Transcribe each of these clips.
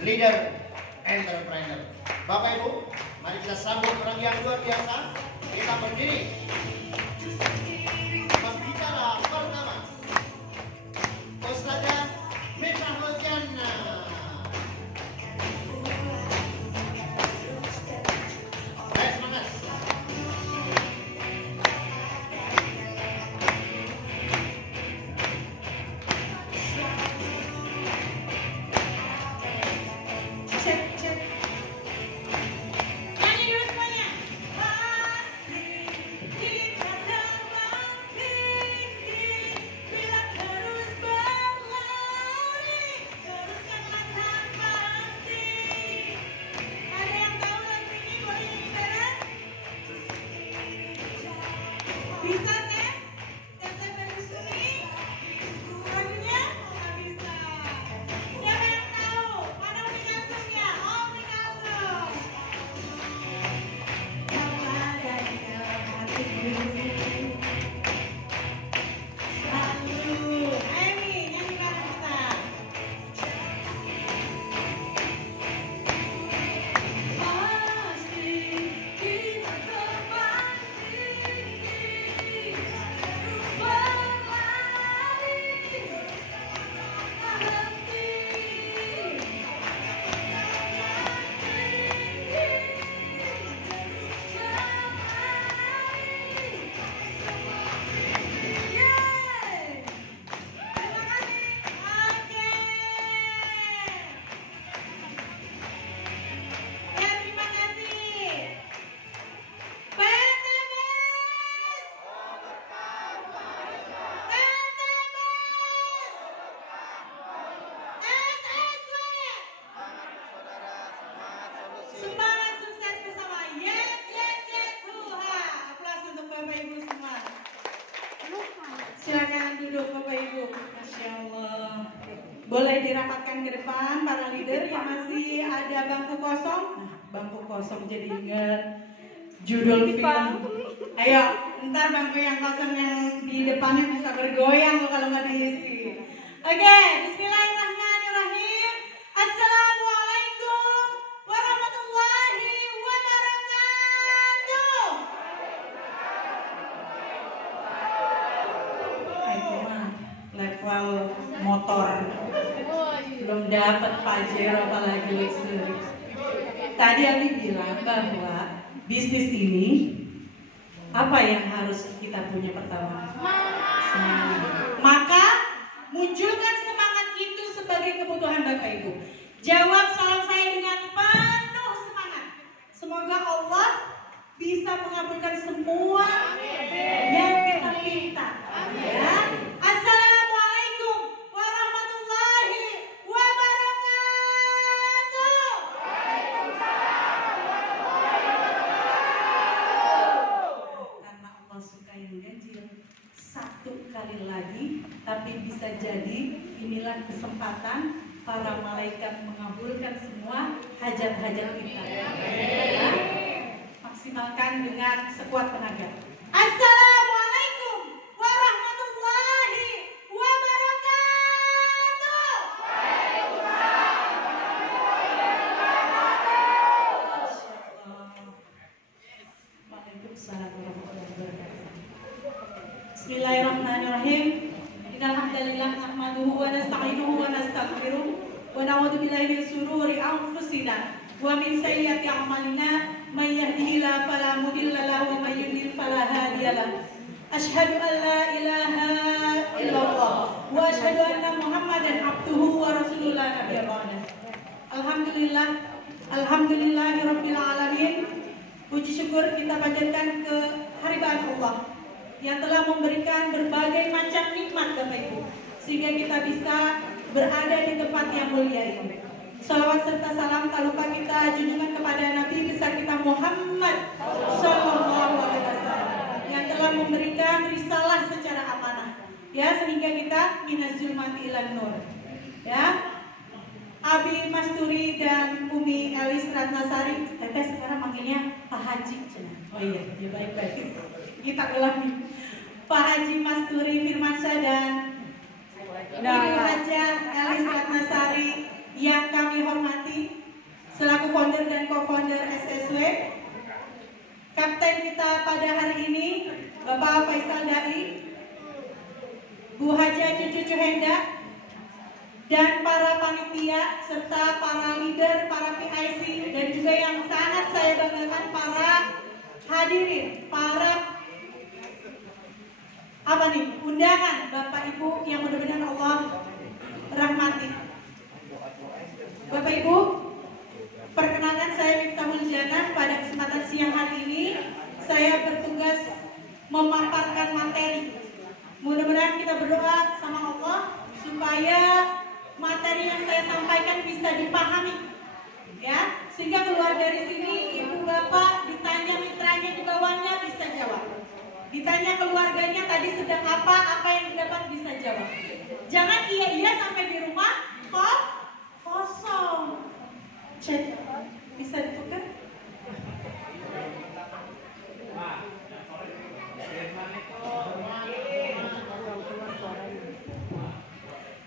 leader entrepreneur. Bapak Ibu, mari kita sambut orang yang luar biasa. Kita berdiri. Pembicara pertama, Ustazah Miftahul Jannah. Ayo semangat. Silakan duduk Bapak Ibu. Masya Allah. Boleh dirapatkan ke depan para leader yang masih ada bangku kosong. Nah, bangku kosong jadi ingat judul film. Ayo, ntar bangku yang kosong yang di depannya bisa bergoyang kalau nggak diisi. Oke, Bismillahirrahmanirrahim. Assalamualaikum warahmatullahi wabarakatuh. Level motor belum dapat Pajero apalagi listrik. Tadi Abi bilang bahwa bisnis ini apa yang harus kita punya pertama? Semangat. Maka munculkan semangat itu sebagai kebutuhan Bapak Ibu. Jawab salam saya dengan penuh semangat. Semoga Allah bisa mengabulkan semua yang kita minta. Ya. Assalamualaikum warahmatullahi wabarakatuh. Karena Allah suka yang ganjil, satu kali lagi, tapi bisa jadi inilah kesempatan para malaikat mengabulkan semua hajat-hajat kita. Ya. Maksimalkan dengan sekuat tenaga. Assalamualaikum warahmatullahi wabarakatuh. Waalaikumsalam warahmatullahi wabarakatuh. Bismillahirrahmanirrahim. Innal hamdalillah nahmaduhu wa nasta'inuhu wa nastaghfiruh wa na'udzu billahi min shururi anfusina wa min sayyiati a'malina. May yahdihillahu fala mudilla lahu wa may yudlil fala hadiya lahu. Asyhadu an la ilaha illallah wa asyhadu anna Muhammadan abduhu wa rasuluhu la nabiyya ba'dah. Alhamdulillah, alhamdulillahirabbil alamin. Puji syukur kita panjatkan ke hadirat Allah yang telah memberikan berbagai macam nikmat Bapak Ibu sehingga kita bisa berada di tempat yang mulia ini. Salawat serta salam tak lupa kita junjungan kepada Nabi besar kita Muhammad Sallallahu Alaihi Wasallam yang telah memberikan risalah secara amanah, ya, sehingga kita minas zulmati ilan nur. Ya, Abi Masturi dan Umi Elis Ratnasari, Teteh sekarang manggilnya Pak Haji. Oh iya, ya baik-baik. Kita ulangi. Pak Haji Masturi Firmansyah dan Ibu Hajah Elis Ratnasari yang kami hormati, Jose. Kapten kita pada hari ini Bapak Faisal Dai, Bu Haja Cucu Cuhenda, dan para panitia serta para leader, para PIC, dan juga yang sangat saya banggakan para hadirin, para undangan Bapak Ibu yang mudah-mudahan Allah rahmati. Bapak Ibu, perkenalkan saya Miftahul Jannah. Pada kesempatan siang hari ini saya bertugas memaparkan materi. Mudah-mudahan kita berdoa sama Allah supaya materi yang saya sampaikan bisa dipahami, ya, sehingga keluar dari sini ibu bapak ditanya mitranya di bawahnya bisa jawab, ditanya keluarganya tadi sedang apa yang didapat bisa jawab. Jangan iya sampai di rumah kok kosong. Cek bisa ditukar?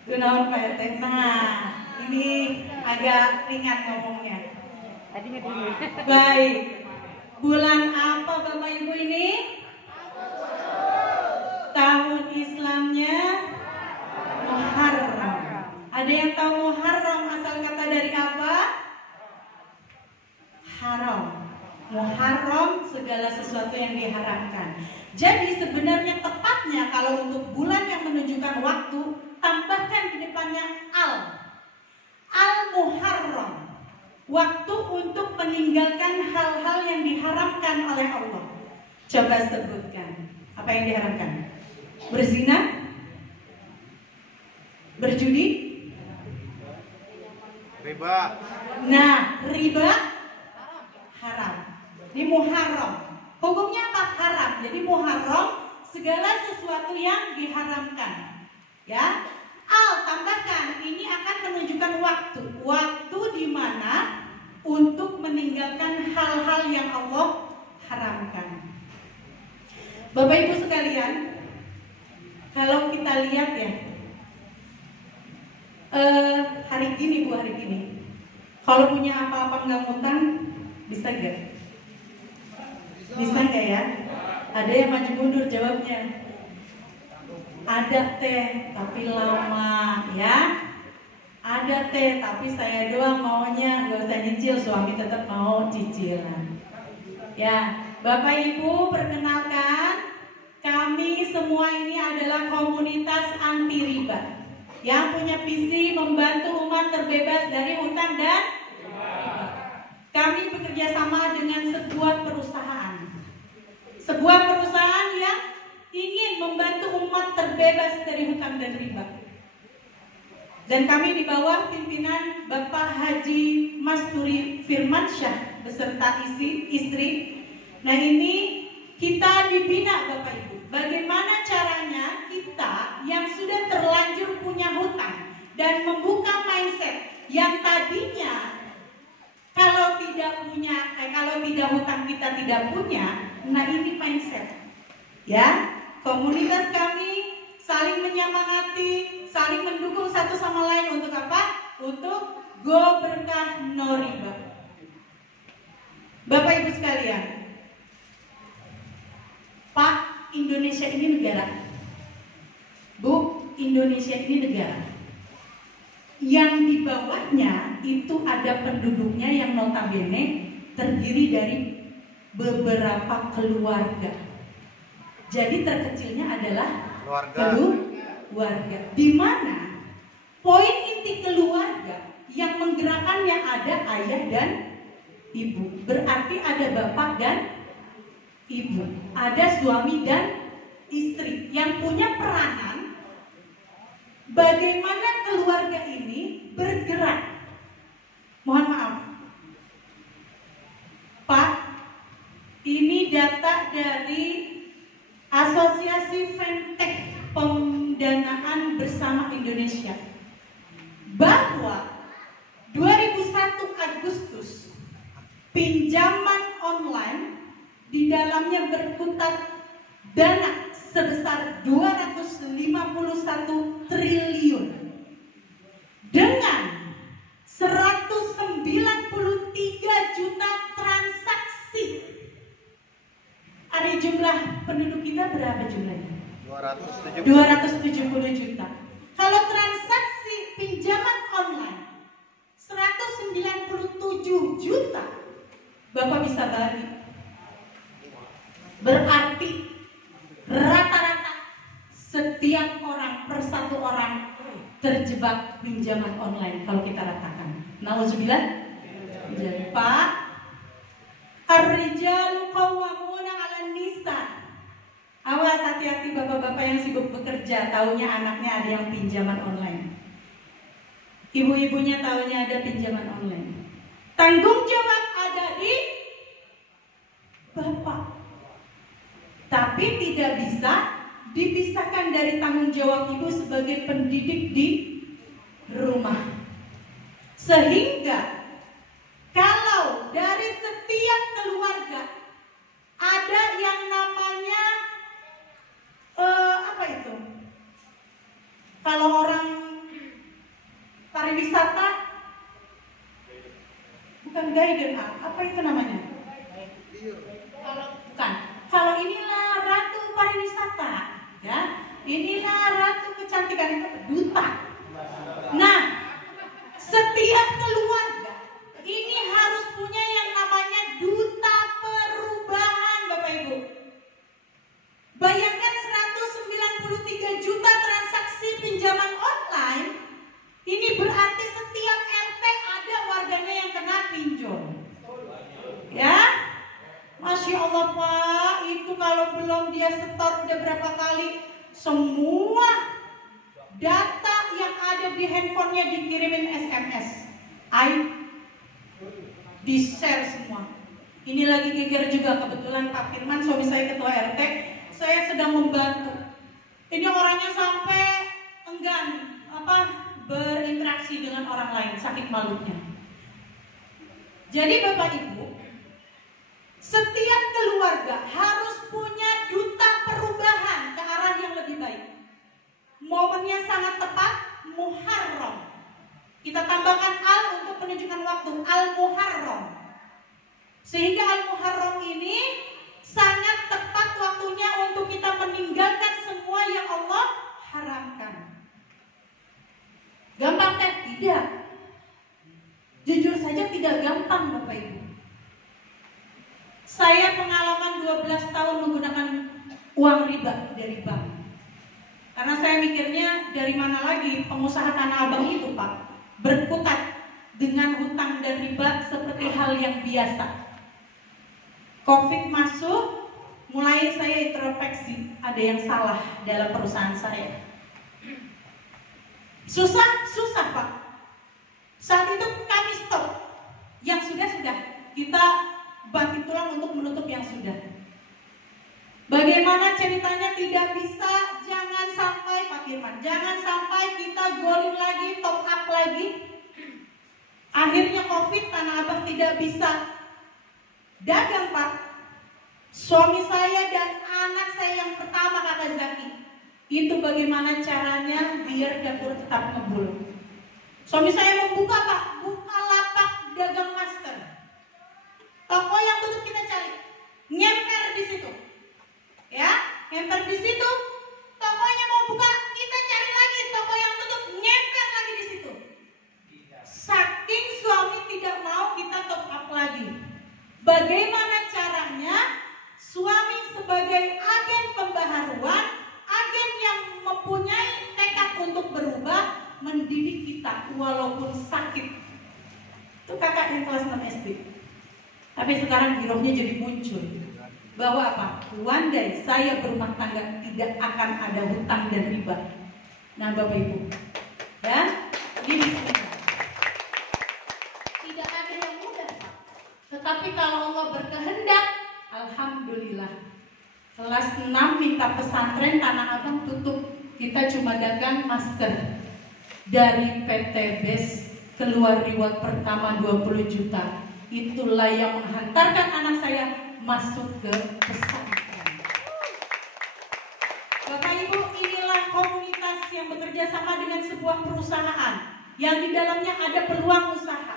Gunawan Pak RT. Nah, ini agak ringan ngomongnya. Baik. Bulan apa Bapak Ibu ini? Tahun Islamnya Muharram. Ada yang tahu Muharram asal kata dari apa? Haram. Muharram segala sesuatu yang diharamkan. Jadi sebenarnya tepatnya kalau untuk bulan yang menunjukkan waktu, tambahkan di depannya Al-Muharram. Waktu untuk meninggalkan hal-hal yang diharamkan oleh Allah. Coba sebutkan. Apa yang diharamkan? Berzina? Berjudi? Riba. Nah, riba haram. Ini Muharram. Hukumnya apa? Haram. Jadi Muharram segala sesuatu yang diharamkan. Ya, tambahkan ini akan menunjukkan waktu di mana untuk meninggalkan hal-hal yang Allah haramkan. Bapak Ibu sekalian, kalau kita lihat ya, hari gini kalau punya apa-apa nggak ngutang bisa gak? Bisa gak ya? Ada yang maju mundur jawabnya. Ada teh tapi lama, ya. Ada teh tapi saya doang maunya gak usah nyicil, suami tetap mau cicilan. Ya, Bapak Ibu perkenalkan, kami semua ini adalah komunitas anti riba yang punya visi membantu umat terbebas dari hutang dan riba. Kami bekerja sama dengan sebuah perusahaan yang ingin membantu umat terbebas dari hutang dan riba. Dan kami di bawah pimpinan Bapak Haji Masturi Firmansyah beserta istri. Nah, ini kita dibina Bapak Ibu. Bagaimana caranya kita yang sudah terlanjur punya hutang dan membuka mindset yang tadinya kalau tidak hutang kita tidak punya. Nah, ini mindset. Ya, komunitas kami saling menyemangati, saling mendukung satu sama lain untuk apa? Untuk go berkah no riba. Bapak Ibu sekalian, Pak, Indonesia ini negara. Bu, Indonesia ini negara. Yang di bawahnya itu ada penduduknya yang notabene terdiri dari beberapa keluarga. Jadi terkecilnya adalah keluarga. Di mana poin inti keluarga yang menggerakkannya ada ayah dan ibu. Berarti ada bapak dan ibu. Ada suami dan istri yang punya peranan bagaimana keluarga ini bergerak. Mohon maaf, Pak, ini data dari Asosiasi Fintech Pendanaan Bersama Indonesia, bahwa 2001 Agustus pinjaman online di dalamnya berputar dana sebesar 251 triliun dengan 193 juta transaksi berapa jumlahnya? 270 juta. Kalau transaksi pinjaman online 197 juta, Bapak bisa bagi. Berarti rata-rata setiap orang per satu orang terjebak pinjaman online kalau kita ratakan. Nauzubillah. Pak, ar-rijalu qawwamuna 'alan nisa. Awas, hati-hati bapak-bapak yang sibuk bekerja, taunya anaknya ada yang pinjaman online. Ibu-ibunya taunya ada pinjaman online. Tanggung jawab ada di bapak. Tapi tidak bisa dipisahkan dari tanggung jawab ibu sebagai pendidik di rumah. Sehingga kalau dari setiap keluarga ada yang namanya apa itu? Kalau orang pariwisata, bukan guide, apa itu namanya? Kalau inilah ratu pariwisata, ya, inilah ratu kecantikan, itu duta. Nah, setiap keluarga ini harus punya yang namanya duta perubahan, Bapak Ibu. Bayangkan 193 juta transaksi pinjaman online. Ini berarti setiap RT ada warganya yang kena pinjol. Ya, Masya Allah Pak, itu kalau belum dia setor udah berapa kali, semua data yang ada di handphonenya dikirimin SMS, di-share semua. Ini lagi geger juga, kebetulan Pak Firman, suami saya ketua RT, saya sedang membantu. Ini orangnya sampai enggan berinteraksi dengan orang lain, saking malunya. Jadi Bapak Ibu, setiap keluarga harus punya duta perubahan ke arah yang lebih baik. Momennya sangat tepat, Muharram. Kita tambahkan al untuk menunjukkan waktu, Al-Muharram. Sehingga Al-Muharram ini sangat tepat waktunya untuk kita meninggalkan semua yang Allah haramkan. Gampang kan? Tidak. Jujur saja tidak gampang Bapak Ibu. Saya pengalaman 12 tahun menggunakan uang riba dari bank. Karena saya mikirnya dari mana lagi pengusaha Tanah Abang itu Pak berkutat dengan hutang dan riba seperti hal yang biasa. Covid masuk, mulai saya introspeksi, ada yang salah dalam perusahaan saya. Susah Pak. Saat itu kami stop. Yang sudah kita banting tulang untuk menutup yang sudah. Bagaimana ceritanya tidak bisa, jangan sampai Pak Firman, jangan sampai kita golin lagi, top up lagi. Akhirnya Covid, Tanah Abang tidak bisa dagang Pak. Suami saya dan anak saya yang pertama Kakak Zaki, itu bagaimana caranya biar dapur tetap ngebul. Suami saya membuka Pak, buka lapak dagang masker. Toko yang tutup kita cari, ngemper di situ. Ya, ngemper di situ. Tokonya mau buka, kita cari lagi toko yang tutup, ngemper lagi di situ. Saking suami tidak mau kita top up lagi. Bagaimana caranya suami sebagai agen pembaharuan, agen yang mempunyai tekad untuk berubah, mendidik kita walaupun sakit. Itu kakak yang kelas 6 SD. Tapi sekarang girohnya jadi muncul. Bahwa apa? One day saya berumah tangga tidak akan ada hutang dan riba. Nah Bapak Ibu, ya, ini tidak ada yang mudah Pak. Tetapi kalau Allah berkehendak, alhamdulillah. Kelas 6 minta pesantren Tanah Abang tutup. Kita cuma dagang masker. Dari PT BES keluar reward pertama 20 juta. Itulah yang menghantarkan anak saya masuk ke pesantren. Bapak Ibu, inilah komunitas yang bekerja sama dengan sebuah perusahaan yang di dalamnya ada peluang usaha.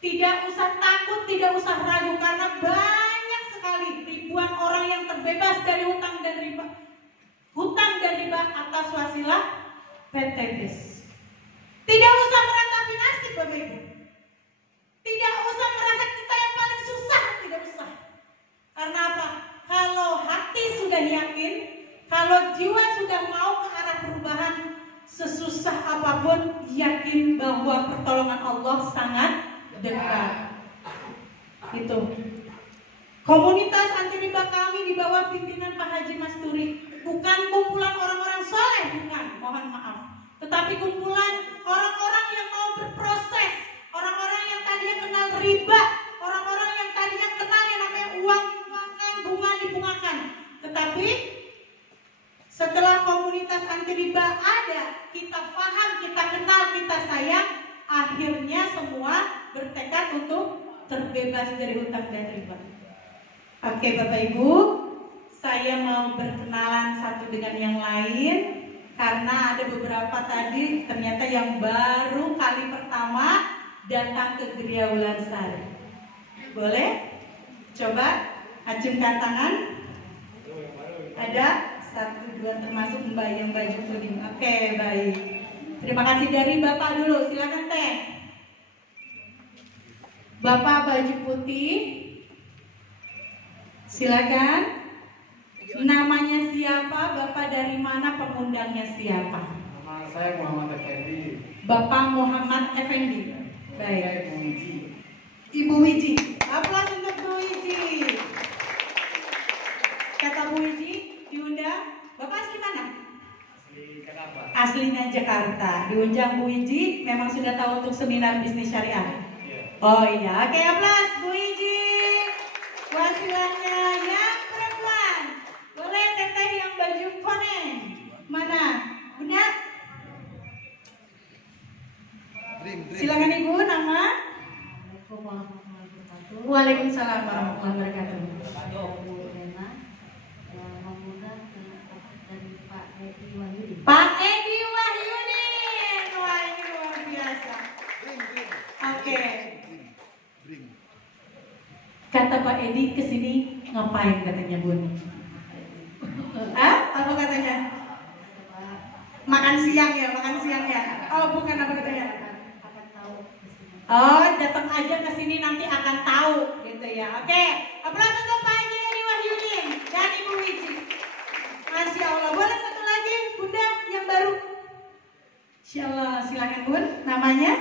Tidak usah takut, tidak usah ragu, karena banyak sekali ribuan orang yang terbebas dari hutang dan riba. Hutang dan riba atas wasilah PT BES. Tidak usah meratapi nasib Bapak Ibu. Tidak usah merasa kita yang paling susah, tidak usah. Karena apa? Kalau hati sudah yakin, kalau jiwa sudah mau ke arah perubahan, sesusah apapun yakin bahwa pertolongan Allah sangat dekat. Itu. Komunitas anti riba kami di bawah pimpinan Pak Haji Masturi bukan kumpulan orang-orang soleh, bukan, mohon maaf. Tetapi kumpulan orang-orang yang mau berproses, orang-orang yang tadinya kenal riba, orang-orang yang tadinya kenal yang namanya uang dibuangkan, bunga dibungakan. Tetapi setelah komunitas anti riba ada, kita paham, kita kenal, kita sayang, akhirnya semua bertekad untuk terbebas dari hutang dan riba. Oke Bapak Ibu, saya mau berkenalan satu dengan yang lain karena ada beberapa tadi ternyata yang baru kali pertama datang ke Geria Wulansari. Boleh? Coba acungkan tangan. Ada? 1, 2 termasuk Mbak yang baju kuning. Oke, baik. Terima kasih dari Bapak dulu. Silakan Teh. Bapak baju putih. Silakan. Namanya siapa? Bapak dari mana? Pengundangnya siapa? Nama saya Muhammad Effendi. Bapak Muhammad Effendi. Baik. Saya Ibu Wiji. Ibu Wiji. Aplaus untuk Bu Wiji. Kata Bu Wiji diundang. Bapak asli mana? Asli Jakarta. Aslinya Jakarta. Diundang Bu Wiji. Memang sudah tahu untuk seminar bisnis syariah. Iya. Oh iya. Oke, aplaus Bu Wiji. Wasilahnya yang perempuan. Boleh teteh yang baju kuning. Mana? Bunda? Silakan Ibu, nama? Waalaikumsalam warahmatullahi wabarakatuh. Pak Edi Wahyudin. Wah, ini luar biasa. Oke. Kata Pak Edi kesini ngapain katanya Bun? Apa katanya? Makan siang ya, makan siang ya. Oh bukan, apa katanya? Oh datang aja ke sini nanti akan tahu gitu ya. Oke, aplaus untuk Pak Edi Wahyudin dan Ibu Wiji. Masya Allah. Boleh satu lagi Bunda yang baru? Insya Allah, silakan Bun. Namanya?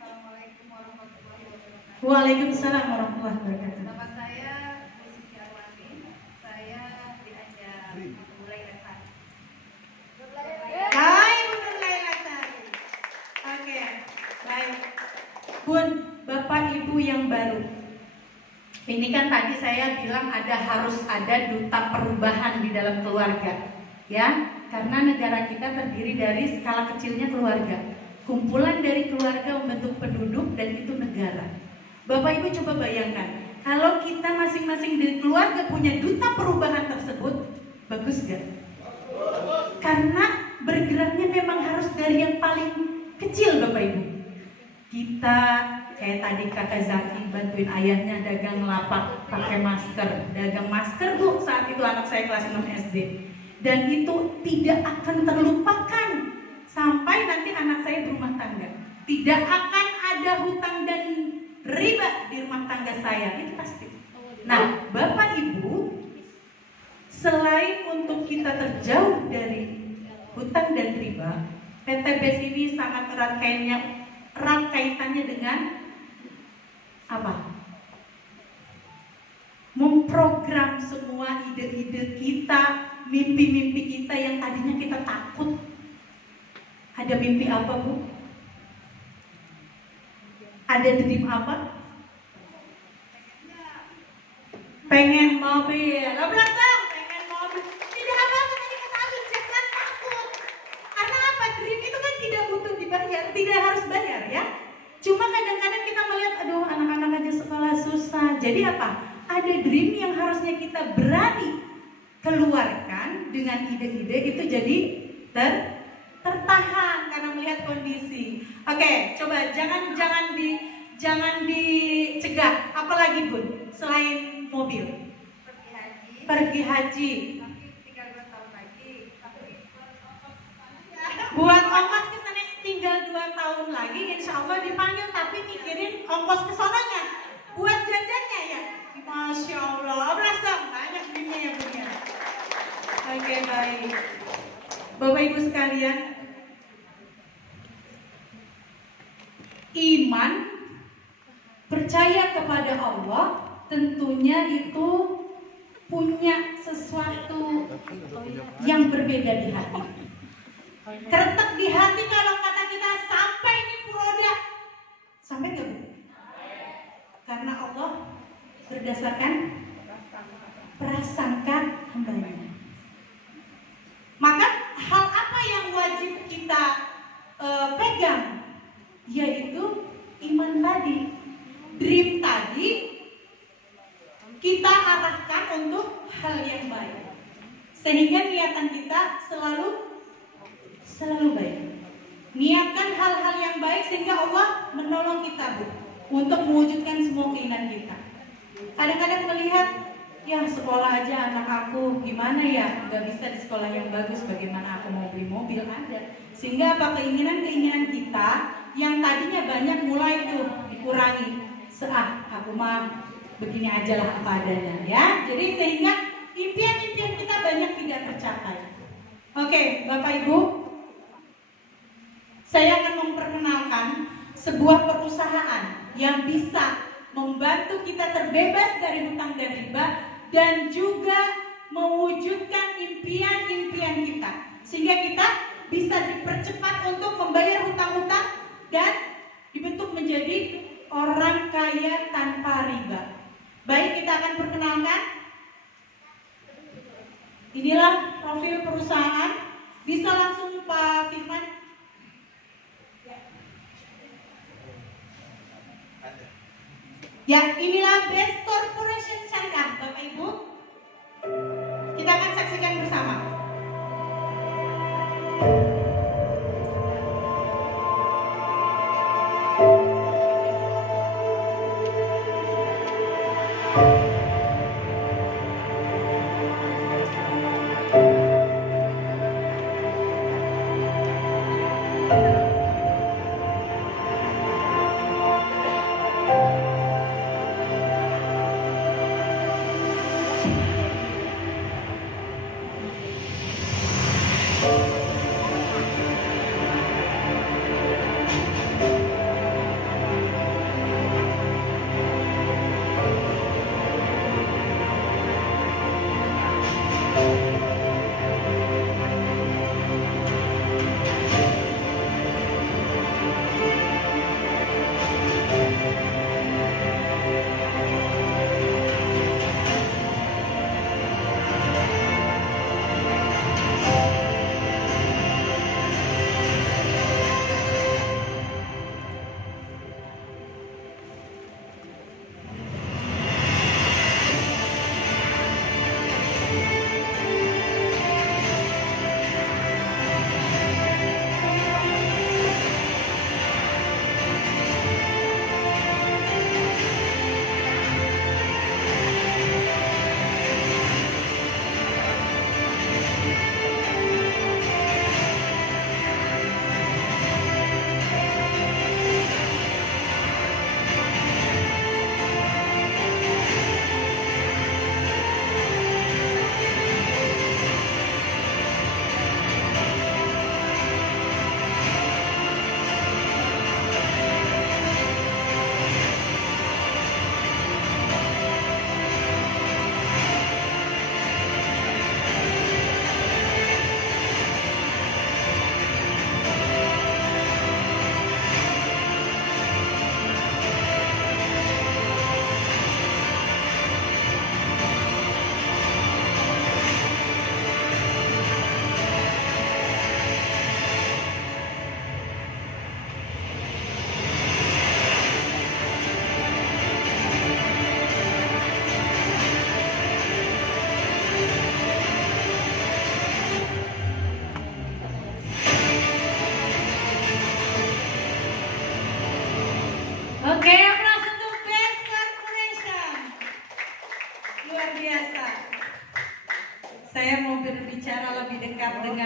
Assalamualaikum warahmatullahi wabarakatuh. Waalaikumsalam warahmatullahi wabarakatuh. Nama saya Siti Arwani. Saya diajak mulai lesan. Hai Bunda Lailasari. Oke, baik. Bun, Bapak Ibu yang baru. Ini kan tadi saya bilang harus ada duta perubahan di dalam keluarga, ya. Karena negara kita terdiri dari skala kecilnya keluarga. Kumpulan dari keluarga membentuk penduduk dan itu negara. Bapak Ibu coba bayangkan, kalau kita masing-masing dari keluarga punya duta perubahan tersebut, bagus gak? Karena bergeraknya memang harus dari yang paling kecil Bapak Ibu. Kita kayak tadi kakak Zaki bantuin ayahnya dagang lapak pakai masker, dagang masker Bu saat itu anak saya kelas 6 SD. Dan itu tidak akan terlupakan sampai nanti anak saya berumah tangga. Tidak akan ada hutang dan riba di rumah tangga saya, itu pasti. Nah, Bapak Ibu, selain untuk kita terjauh dari hutang dan riba, PT BES ini sangat erat kaitannya dengan apa? Memprogram semua ide-ide kita, mimpi-mimpi kita yang tadinya kita takut. Ada mimpi apa Bu? Ada dream apa? Pengen mobil. Lo belakang, pengen mobil. Tidak apa-apa tadi kata Abang, jangan takut. Karena apa? Dream itu kan tidak butuh dibayar, tidak harus bayar ya. Cuma kadang-kadang kita melihat, aduh anak-anak aja sekolah susah. Jadi apa? Ada dream yang harusnya kita berani keluarkan dengan ide-ide itu jadi tertahan karena melihat kondisi. Oke, coba jangan dicegah. Apalagi Bun selain mobil? Pergi haji, pergi haji. Tapi tinggal 2 tahun lagi. Buat ongkos ke sana tinggal 2 tahun lagi, insya Allah dipanggil, tapi mikirin ongkos ke sononya. Buat jajannya ya. Masya Allah, belas dong, banyak duitnya ya Bu ya. Oke, baik. Bapak Ibu sekalian, iman, percaya kepada Allah, tentunya itu punya sesuatu yang berbeda di hati. Terletak di hati kalau kata kita sampai ini furoda. Sampai nggak Bu? Karena Allah berdasarkan prasangka hambanya. Maka hal apa yang wajib kita pegang? Yaitu iman tadi, dream tadi, kita arahkan untuk hal yang baik, sehingga niatan kita selalu baik. Niatkan hal-hal yang baik sehingga Allah menolong kita Bu, untuk mewujudkan semua keinginan kita. Kadang-kadang melihat, ya sekolah aja anak aku gimana ya, nggak bisa di sekolah yang bagus, bagaimana aku mau beli mobil ada. Sehingga apa, keinginan-keinginan kita yang tadinya banyak mulai tuh dikurangi. Aku mah begini aja lah apa adanya ya. Jadi sehingga impian-impian kita banyak tidak tercapai. Oke, Bapak Ibu, saya akan memperkenalkan sebuah perusahaan yang bisa membantu kita terbebas dari hutang dan riba dan juga mewujudkan impian-impian kita, sehingga kita bisa dipercepat untuk membayar hutang-hutang dan dibentuk menjadi orang kaya tanpa riba. Baik, kita akan perkenalkan. Inilah profil perusahaan. Bisa langsung Pak Firman. Ya, inilah Best Corporation Syariah, Bapak Ibu. Kita akan saksikan bersama.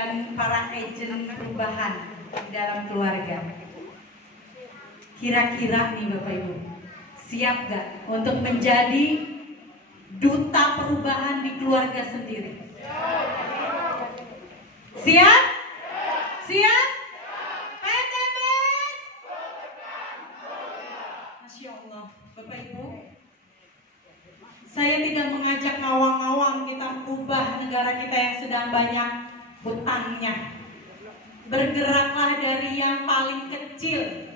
dan para agen perubahan di dalam keluarga. Kira-kira nih Bapak Ibu, siap gak untuk menjadi duta perubahan di keluarga sendiri? Siap? Siap? PTBS? Masya Allah, Bapak Ibu, saya tidak mengajak ngawang-ngawang kita merubah negara kita yang sedang banyak hutangnya. Bergeraklah dari yang paling kecil,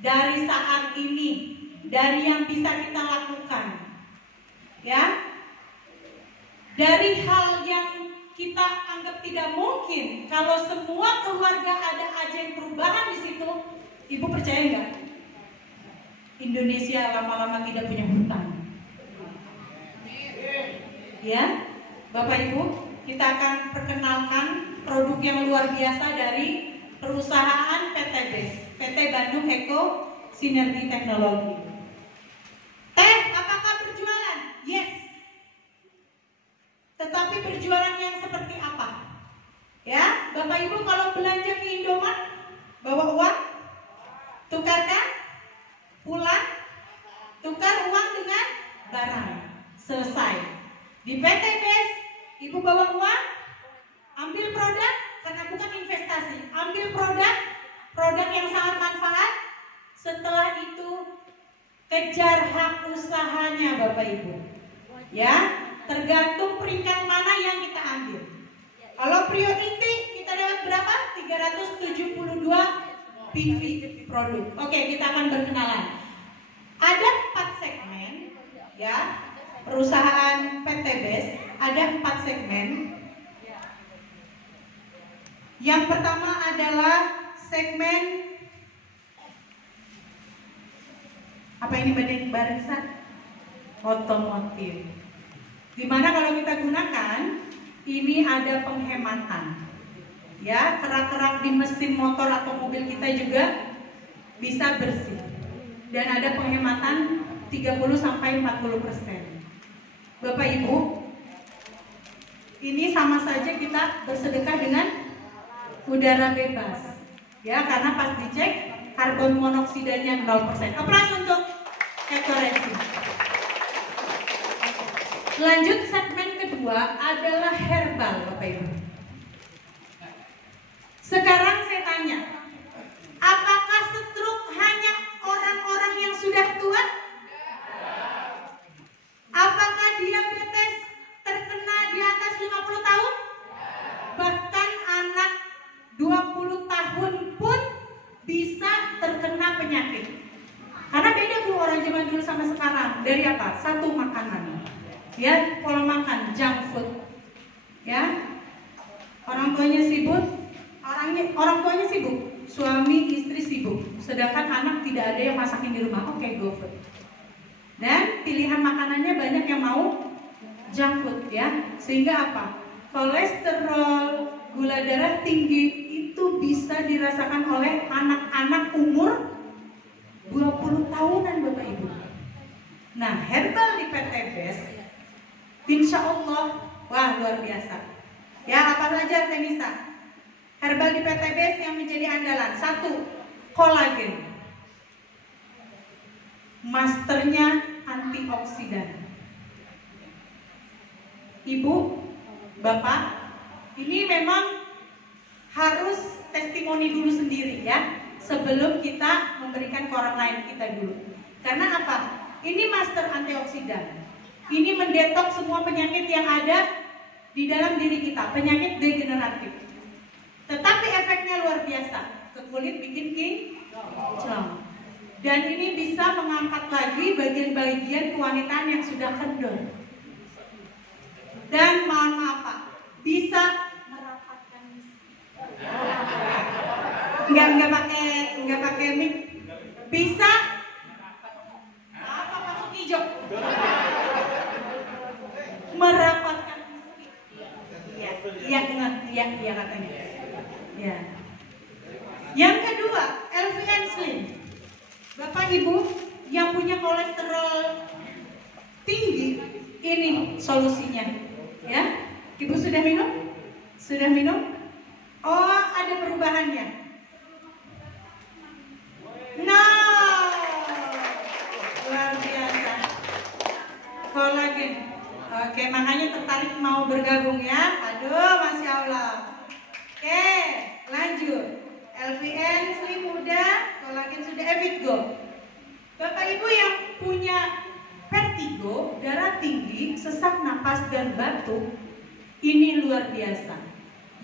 dari saat ini, dari yang bisa kita lakukan, ya, dari hal yang kita anggap tidak mungkin. Kalau semua keluarga ada agen perubahan di situ, Ibu percaya nggak? Indonesia lama-lama tidak punya hutang. Ya, Bapak Ibu, kita akan perkenalkan produk yang luar biasa dari perusahaan PTBS, PT Bandung Eko Sinergi Teknologi. Teh, apakah berjualan? Yes. Tetapi berjualan yang seperti apa? Ya, Bapak Ibu kalau belanja ke Indomaret, bawa uang, tukarkan, pulang, tukar uang dengan barang, selesai. Di PTBS, Ibu bawa uang, ambil produk, karena bukan investasi, ambil produk yang sangat manfaat. Setelah itu kejar hak usahanya Bapak Ibu, ya, tergantung peringkat mana yang kita ambil. Kalau priority kita dapat berapa? 372 PV produk. Oke, kita akan berkenalan. Ada 4 segmen, ya, perusahaan PTBS ada 4 segmen. Yang pertama adalah segmen apa ini barisan otomotif. Dimana kalau kita gunakan ini ada penghematan, ya, kerak-kerak di mesin motor atau mobil kita juga bisa bersih, dan ada penghematan 30-40%. Bapak Ibu, ini sama saja kita bersedekah dengan udara bebas, ya, karena pas dicek karbon monoksidanya 0%. Aplaus untuk Ekoresi. Lanjut, segmen kedua adalah herbal, Bapak Ibu. Sekarang saya tanya, apakah stroke hanya orang-orang yang sudah tua? Apakah diabetes terkena di atas 50 tahun? Bahkan anak 20 tahun pun bisa terkena penyakit. Karena beda Bu orang zaman dulu sama sekarang. Dari apa? Satu, makanan, ya, pola makan, junk food, ya. Orang tuanya sibuk, suami istri sibuk, sedangkan anak tidak ada yang masakin di rumah. Oke, go food. Dan pilihan makanannya banyak yang mau junk food, ya. Sehingga apa? Kolesterol, gula darah tinggi itu bisa dirasakan oleh anak-anak umur 20 tahunan Bapak Ibu. Nah, herbal di PTBS insya Allah, wah, luar biasa. Ya, apa saja Tenisa? Herbal di PTBS yang menjadi andalan. 1, kolagen. Masternya antioksidan. Ibu, Bapak, ini memang harus testimoni dulu sendiri, ya, sebelum kita memberikan ke orang lain kita dulu. Karena apa? Ini master antioksidan. Ini mendetoks semua penyakit yang ada di dalam diri kita, penyakit degeneratif. Tetapi efeknya luar biasa. Ke kulit bikin kinclong. Dan ini bisa mengangkat lagi bagian-bagian kewanitaan yang sudah kendor. Dan mohon maaf Pak, bisa merapatkan nggak pakai mic, bisa apa masuk hijau, merapatkan miskin. Iya katanya. Ya. Yang kedua, LVN Slim. Bapak Ibu yang punya kolesterol tinggi, ini solusinya. Ya, Ibu sudah minum? Sudah minum? Oh, ada perubahannya. No, luar biasa. Kolagen. Oke, makanya tertarik mau bergabung ya. Aduh, Masya Allah. Oke, lanjut. LVN Slim Muda, kolagen sudah Evitgo. Bapak Ibu yang punya vertigo, darah tinggi, sesak napas dan batuk, ini luar biasa.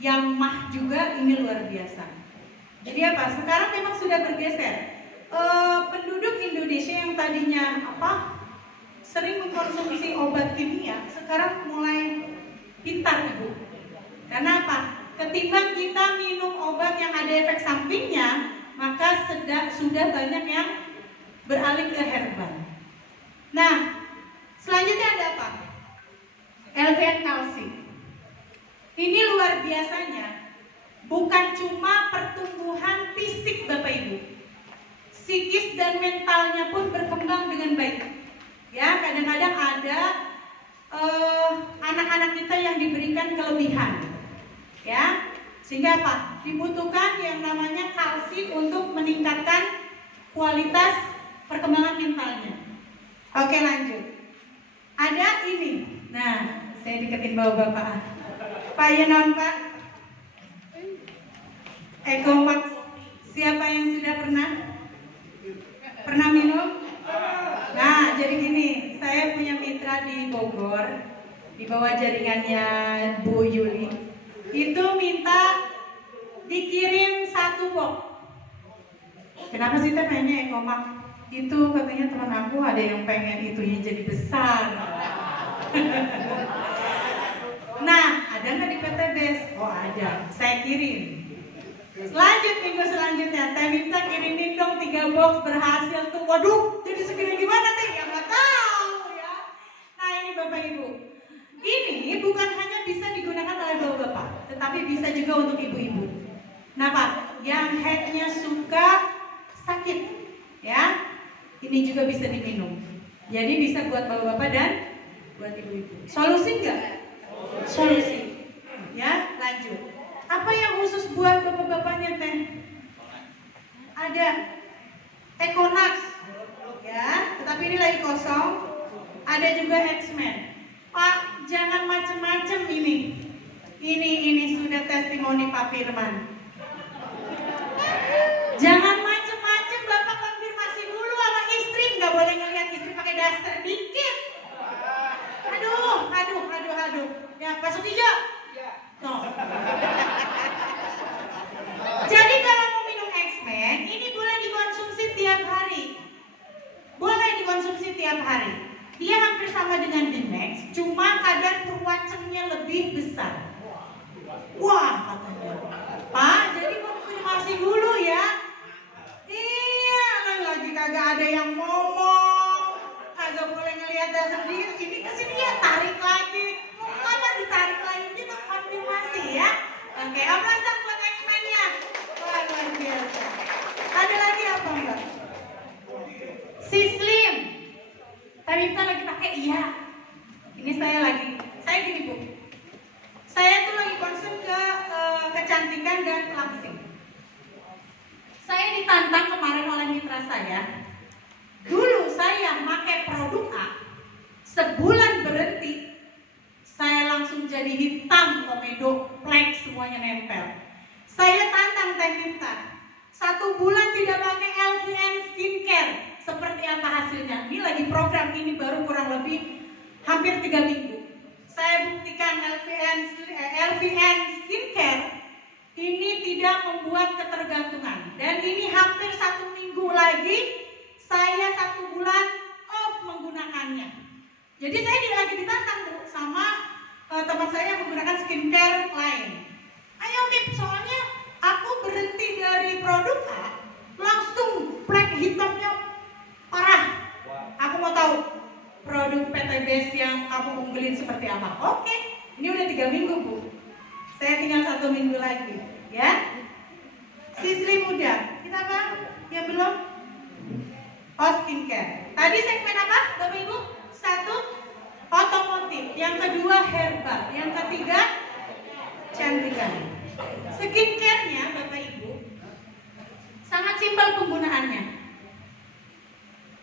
Yang mah juga ini luar biasa. Jadi apa? Sekarang memang sudah bergeser. Penduduk Indonesia yang tadinya sering mengkonsumsi obat kimia, sekarang mulai pintar Ibu. Karena apa? Ketimbang kita minum obat yang ada efek sampingnya, maka sudah banyak yang beralih ke herbal. Nah, selanjutnya ada apa? LVN kalsi. Ini luar biasanya, bukan cuma pertumbuhan fisik Bapak Ibu, psikis dan mentalnya pun berkembang dengan baik. Ya, kadang-kadang ada anak-anak kita yang diberikan kelebihan, ya, sehingga apa? Dibutuhkan yang namanya kalsi untuk meningkatkan kualitas perkembangan mentalnya. Oke, lanjut. Ada ini. Nah, saya deketin bapak-bapak. Pak Yenon, Pak. Ekomax. Siapa yang sudah pernah minum? Nah, jadi gini, saya punya mitra di Bogor, di bawah jaringannya Bu Yuli. Itu minta dikirim 1 box. Kenapa sih teh pengennya Ekomax? Itu katanya teman aku ada yang pengen itunya jadi besar. Nah, ada nggak di PT BES? Oh ada, saya kirim. Lanjut minggu selanjutnya, teh minta kirimin dong 3 box, berhasil tuh. Waduh, jadi segini gimana teh? Ya nggak tahu ya. Nah ini Bapak Ibu, ini bukan hanya bisa digunakan oleh bapak-bapak, tetapi bisa juga untuk ibu-ibu. Nah Pak, yang headnya suka sakit, ya, ini juga bisa diminum. Jadi bisa buat bapak-bapak dan buat ibu-ibu. Solusi enggak? Solusi. Ya, lanjut. Apa yang khusus buat bapak-bapaknya teh? Ada Econax, ya, tetapi ini lagi kosong. Ada juga X-Men. Pak, jangan macem-macem ini. Ini sudah testimoni Pak Firman. Jangan macem-macem, Bapak konfirmasi dulu sama istri. Nggak boleh ngeliat istri pakai daster dikit. Aduh. Ya, Pak Sutijo. No. Jadi kalau mau minum X-Men, ini boleh dikonsumsi tiap hari. Dia hampir sama dengan Dimex, cuma kadar perwacengnya lebih besar. Wah, katanya. Pak, jadi konfirmasi dulu ya. Iya, lagi kagak ada yang ngomong, kagak boleh ngelihat dasar diri. Ini kesini ya tarik lagi, mau kapan ditarik lagi, kita konfirmasi ya. Oke, aplaus buat X-Men-nya. Wah, luar biasa. Ada lagi apa enggak? Si Slim. Tadi kita lagi pakai, iya. Ini saya gini Bu. Saya tuh lagi concern ke kecantikan dan langsing. Saya ditantang kemarin oleh mitra saya. Dulu saya pakai produk A, sebulan berhenti, saya langsung jadi hitam, komedo, plek, semuanya nempel. Saya tantang Teh Minta, 1 bulan tidak pakai LVN skincare, seperti apa hasilnya? Ini lagi program ini baru kurang lebih hampir 3 minggu. Saya buktikan LVN skincare ini tidak membuat ketergantungan. Dan ini hampir 1 minggu lagi saya 1 bulan off menggunakannya. Jadi saya lagi ditantang Bu sama teman saya yang menggunakan skincare lain. Ayo Mip, soalnya aku berhenti dari produk A, langsung plek hitamnya parah. Aku mau tahu produk PT BES yang kamu unggulin seperti apa. Oke, ini udah 3 minggu Bu. Saya tinggal 1 minggu lagi, ya. Sisri muda, kita apa? Yang belum? Oh, skincare. Tadi segmen apa, Bapak Ibu? 1, otomotif. Yang kedua, herbal. Yang ketiga, cantikan. Skincare-nya Bapak Ibu sangat simpel penggunaannya.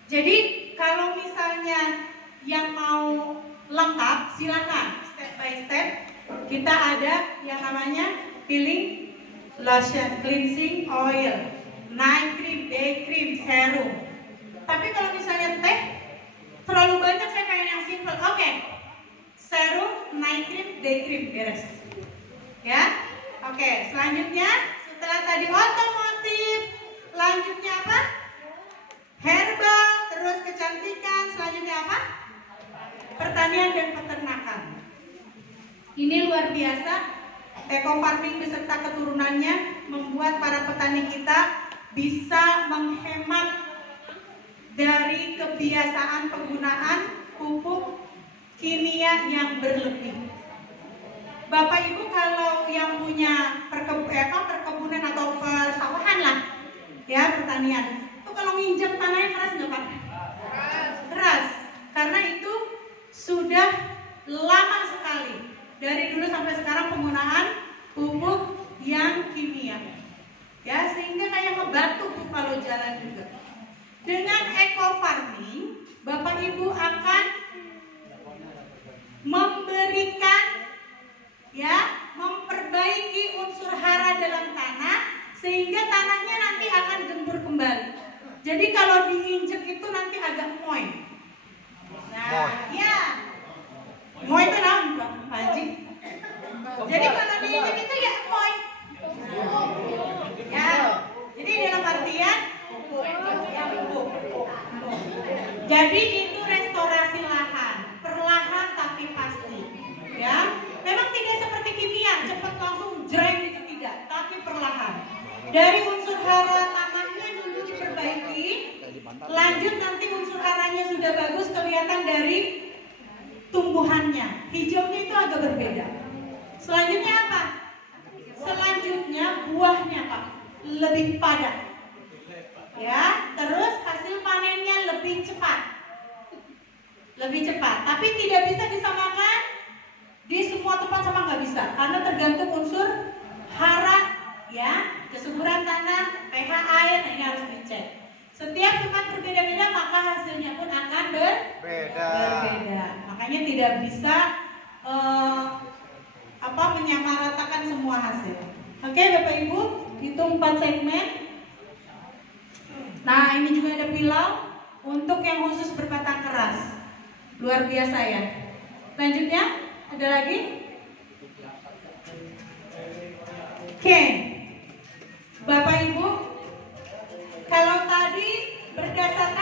Jadi kalau misalnya yang mau lengkap silakan step by step. Kita ada yang namanya peeling, lotion, cleansing oil, night cream, day cream, serum. Tapi kalau misalnya teh terlalu banyak, saya pengen yang simple. Oke. Serum, night cream, day cream, beres. Ya. Oke, selanjutnya setelah tadi otomotif, lanjutnya apa? Herbal, terus kecantikan, selanjutnya apa? Pertanian dan peternakan. Ini luar biasa. Eco farming beserta keturunannya membuat para petani kita bisa menghemat dari kebiasaan penggunaan pupuk kimia yang berlebih. Bapak Ibu kalau yang punya perkebunan atau persawahan lah, ya pertanian, itu kalau nginjek tanahnya keras nggak Pak? Keras, karena itu sudah lama sekali dari dulu sampai sekarang penggunaan pupuk yang kimia, ya sehingga kayak ngebatu kalau jalan juga. Dengan eco farming, Bapak Ibu akan memberikan, ya, memperbaiki unsur hara dalam tanah sehingga tanahnya nanti akan gembur kembali. Jadi kalau diinjek itu nanti agak moy. Nah, ya, moy itu apa, Pak Haji? Jadi kalau diinjek itu ya moy. Ya, jadi dalam artian jadi itu restorasi lahan, perlahan tapi pasti. Ya, memang tidak seperti kimia, cepat langsung jreng itu tidak, tapi perlahan. Dari unsur hara tanahnya dulu diperbaiki, lanjut nanti unsur haranya sudah bagus kelihatan dari tumbuhannya. Hijaunya itu agak berbeda. Selanjutnya apa? Selanjutnya buahnya Pak, lebih padat. Ya, terus hasil panennya lebih cepat. Lebih cepat, tapi tidak bisa disamakan di semua tempat sama, nggak bisa, karena tergantung unsur hara, ya, kesuburan tanah, pH air, nah ini harus dicek. Setiap tempat berbeda-beda, maka hasilnya pun akan berbeda. Makanya tidak bisa menyamaratakan semua hasil. Oke, Bapak Ibu, itu 4 segmen. Nah, ini juga ada pilau untuk yang khusus berbatang keras. Luar biasa ya. Lanjutnya, ada lagi? Oke. Bapak Ibu, kalau tadi berdasarkan